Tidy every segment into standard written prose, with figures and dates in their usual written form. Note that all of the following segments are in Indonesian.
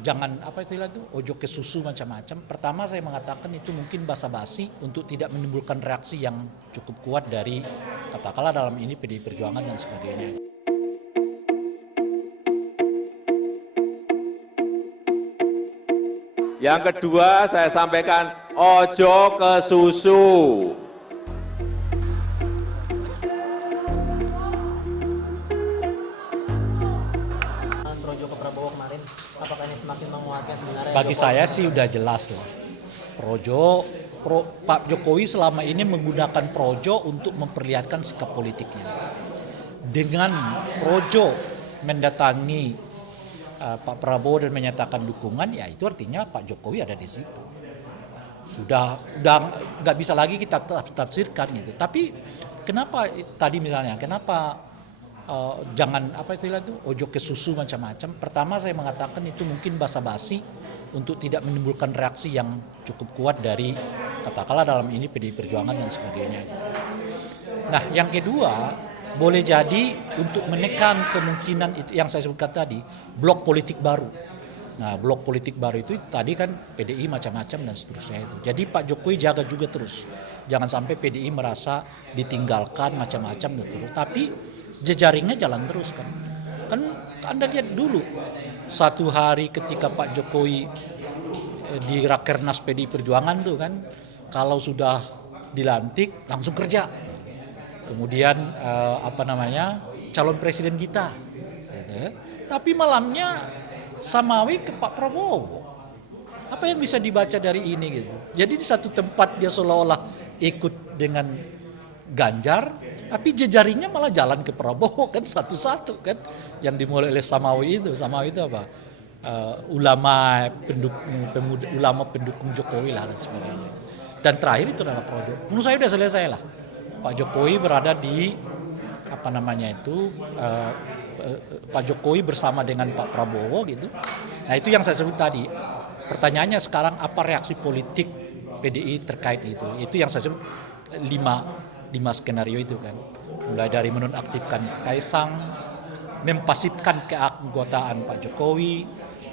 jangan apa itu ojo ke susu macam-macam. Pertama saya mengatakan itu mungkin basa-basi untuk tidak menimbulkan reaksi yang cukup kuat dari katakanlah dalam ini PDI Perjuangan dan sebagainya. Yang kedua saya sampaikan ojo ke susu. Projo ke Prabowo kemarin, apakah ini semakin menguatkan sebenarnya? Bagi saya sih udah jelas lah. Pak Jokowi selama ini menggunakan projo untuk memperlihatkan sikap politiknya. Dengan projo mendatangi Pak Prabowo dan menyatakan dukungan, ya itu artinya Pak Jokowi ada di situ. Sudah nggak bisa lagi kita tafsirkan gitu. Tapi kenapa tadi misalnya, kenapa jangan apa itu ojo ke susu macam-macam. Pertama saya mengatakan itu mungkin basa-basi untuk tidak menimbulkan reaksi yang cukup kuat dari katakanlah dalam ini PDI Perjuangan dan sebagainya. Nah yang kedua, boleh jadi untuk menekan kemungkinan itu yang saya sebutkan tadi, blok politik baru. Nah blok politik baru itu tadi kan PDI macam-macam dan seterusnya itu. Jadi Pak Jokowi jaga juga terus, jangan sampai PDI merasa ditinggalkan macam-macam dan terus. Tapi jejaringnya jalan terus kan. Kan Anda lihat dulu satu hari ketika Pak Jokowi di Rakernas PDI Perjuangan tuh kan, kalau sudah dilantik langsung kerja. Kemudian calon presiden kita. Gitu. Tapi malamnya samawi ke Pak Prabowo. Apa yang bisa dibaca dari ini gitu. Jadi di satu tempat dia seolah-olah ikut dengan Ganjar, tapi jejaringnya malah jalan ke Prabowo kan satu-satu kan, yang dimulai oleh Samawi itu apa ulama pendukung Jokowi lah dan sebagainya. Dan terakhir itu adalah projo. Menurut saya udah selesai lah. Pak Jokowi berada di Pak Jokowi bersama dengan Pak Prabowo gitu. Nah itu yang saya sebut tadi. Pertanyaannya sekarang apa reaksi politik PDI terkait itu? Itu yang saya sebut lima skenario itu kan, mulai dari menonaktifkan Kaisang, mempasifkan keanggotaan Pak Jokowi,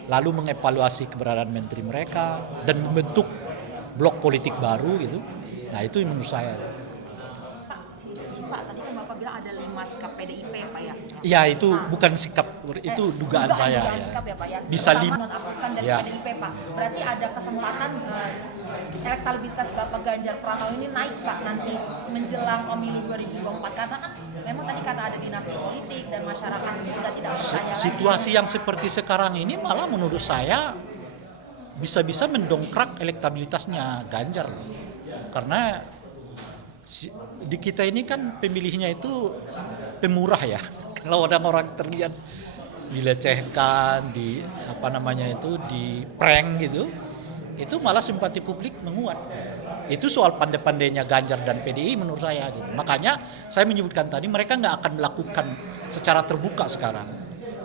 lalu mengevaluasi keberadaan menteri mereka dan membentuk blok politik baru gitu. Nah itu menurut saya. Pak, tadi kan Bapak bilang ada 5 sikap PDIP ya Pak ya? Ya itu bukan sikap, itu dugaan saya. Dugaan sikap ya Pak ya? Bisa nonaktifkan dari PDIP Pak. Berarti ada kesempatan elektabilitas Bapak Ganjar Pranowo ini naik Pak nanti menjelang pemilu 2024, karena kan memang tadi karena ada dinasti politik dan masyarakat ini sudah tidak percaya situasi lagi. yang seperti sekarang ini malah menurut saya bisa-bisa mendongkrak elektabilitasnya Ganjar, karena di kita ini kan pemilihnya itu pemurah ya. Kalau orang-orang terlihat dilecehkan, di prank gitu, itu malah simpati publik menguat. Itu soal pandai-pandainya Ganjar dan PDI menurut saya gitu. Makanya saya menyebutkan tadi mereka nggak akan melakukan secara terbuka sekarang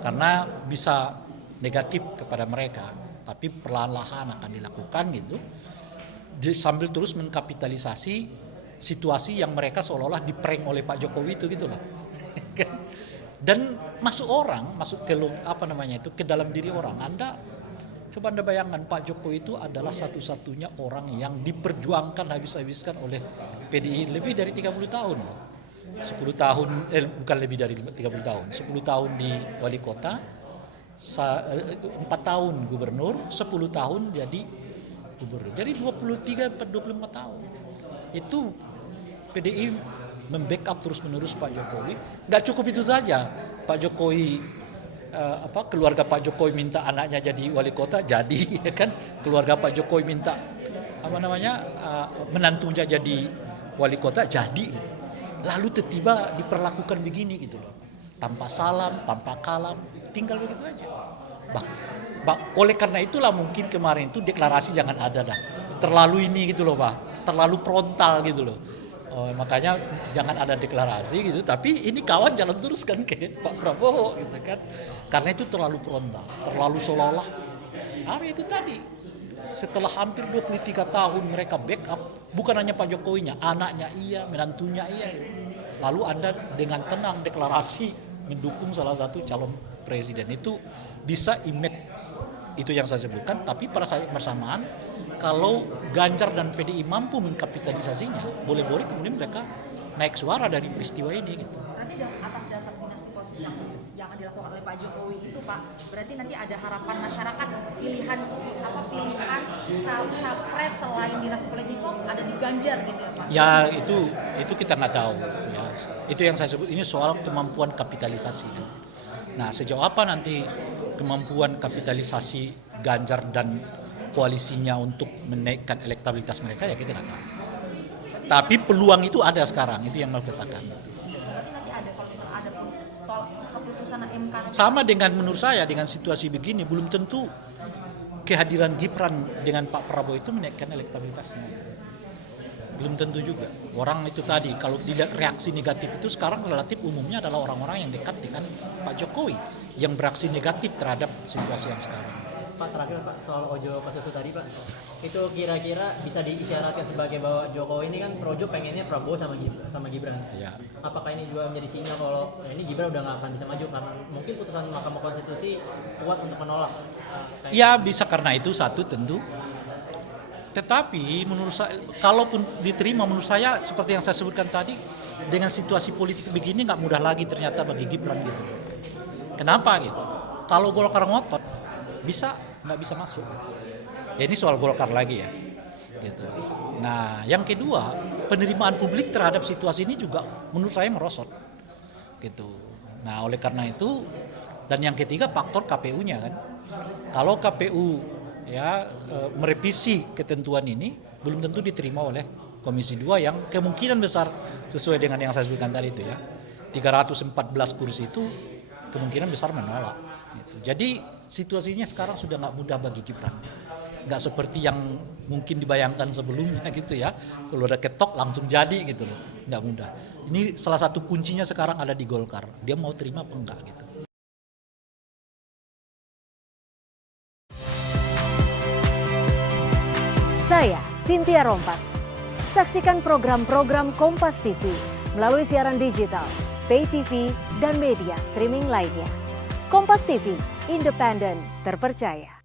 karena bisa negatif kepada mereka, tapi perlahan-lahan akan dilakukan gitu, sambil terus mengkapitalisasi situasi yang mereka seolah-olah diprank oleh Pak Jokowi itu gitu lah. Dan masuk ke dalam diri orang. Coba Anda bayangkan Pak Jokowi itu adalah satu-satunya orang yang diperjuangkan habis-habiskan oleh PDI lebih dari 30 tahun. 10 tahun, bukan lebih dari 30 tahun, 10 tahun di wali kota, 4 tahun gubernur, 10 tahun jadi gubernur. Jadi 23-24 tahun. Itu PDI membackup terus-menerus Pak Jokowi. Nggak cukup itu saja. Pak Jokowi, keluarga Pak Jokowi minta anaknya jadi wali kota, jadi ya kan. Keluarga Pak Jokowi minta menantunya jadi wali kota, jadi. Lalu tiba-tiba diperlakukan begini gitu loh. Tanpa salam, tanpa kalam, tinggal begitu aja. Oleh karena itulah mungkin kemarin itu deklarasi jangan ada dah. Terlalu ini gitu loh Pak, terlalu frontal gitu loh. Makanya jangan ada deklarasi gitu, tapi ini kawan jalan terus kan ke Pak Prabowo gitu kan. Karena itu terlalu frontal, terlalu seolah-olah. Itu tadi, setelah hampir 23 tahun mereka backup, bukan hanya Pak Jokowinya, anaknya iya, menantunya iya. Lalu Anda dengan tenang deklarasi mendukung salah satu calon presiden, itu bisa image Itu yang saya sebutkan, tapi pada saat bersamaan kalau Ganjar dan PDI mampu mengkapitalisasinya, boleh-boleh kemudian mereka naik suara dari peristiwa ini gitu. Nanti atas dasar dinasti politik yang dilakukan oleh Pak Jokowi itu Pak, berarti nanti ada harapan masyarakat pilihan capres selain dinasti politik itu ada di Ganjar gitu ya Pak? Ya itu kita nggak tahu. Ya. Itu yang saya sebut ini soal kemampuan kapitalisasi. Kan. Nah sejauh apa nanti kemampuan kapitalisasi Ganjar dan koalisinya untuk menaikkan elektabilitas mereka ya kita nggak tahu. Tapi peluang itu ada sekarang, itu yang mau katakan. Berarti nanti ada kalau misalnya ada keputusan MK nanti. Sama dengan menurut saya dengan situasi begini belum tentu kehadiran Gibran dengan Pak Prabowo itu menaikkan elektabilitasnya. Belum tentu juga. Orang itu tadi kalau dilihat reaksi negatif itu sekarang relatif umumnya adalah orang-orang yang dekat dengan Pak Jokowi yang bereaksi negatif terhadap situasi yang sekarang. Pak terakhir Pak soal Ojo ke Susu tadi Pak, itu kira-kira bisa diisyaratkan sebagai bahwa Jokowi ini kan projo pengennya Prabowo sama Gibran. Ya. Apakah ini juga menjadi sinyal kalau ini Gibran udah nggak akan bisa maju karena mungkin putusan Mahkamah Konstitusi kuat untuk menolak? Ya bisa karena itu satu tentu. Tetapi menurut saya, kalaupun diterima menurut saya seperti yang saya sebutkan tadi, dengan situasi politik begini nggak mudah lagi ternyata bagi Gibran gitu. Kenapa gitu? Kalau Golkar ngotot, nggak bisa masuk. Ya ini soal Golkar lagi ya. Gitu. Nah yang kedua, penerimaan publik terhadap situasi ini juga menurut saya merosot. Gitu. Nah oleh karena itu, dan yang ketiga faktor KPU-nya kan. Kalau KPU ya merevisi ketentuan ini belum tentu diterima oleh Komisi 2 yang kemungkinan besar sesuai dengan yang saya sebutkan tadi itu ya 314 kursi itu kemungkinan besar menolak gitu. Jadi situasinya sekarang sudah nggak mudah bagi Gibran, nggak seperti yang mungkin dibayangkan sebelumnya gitu ya, kalau udah ketok langsung jadi gitu loh, nggak mudah. Ini salah satu kuncinya sekarang ada di Golkar, dia mau terima apa enggak gitu. Saya Cynthia Rompas. Saksikan program-program Kompas TV melalui siaran digital, pay TV, dan media streaming lainnya. Kompas TV, independen, terpercaya.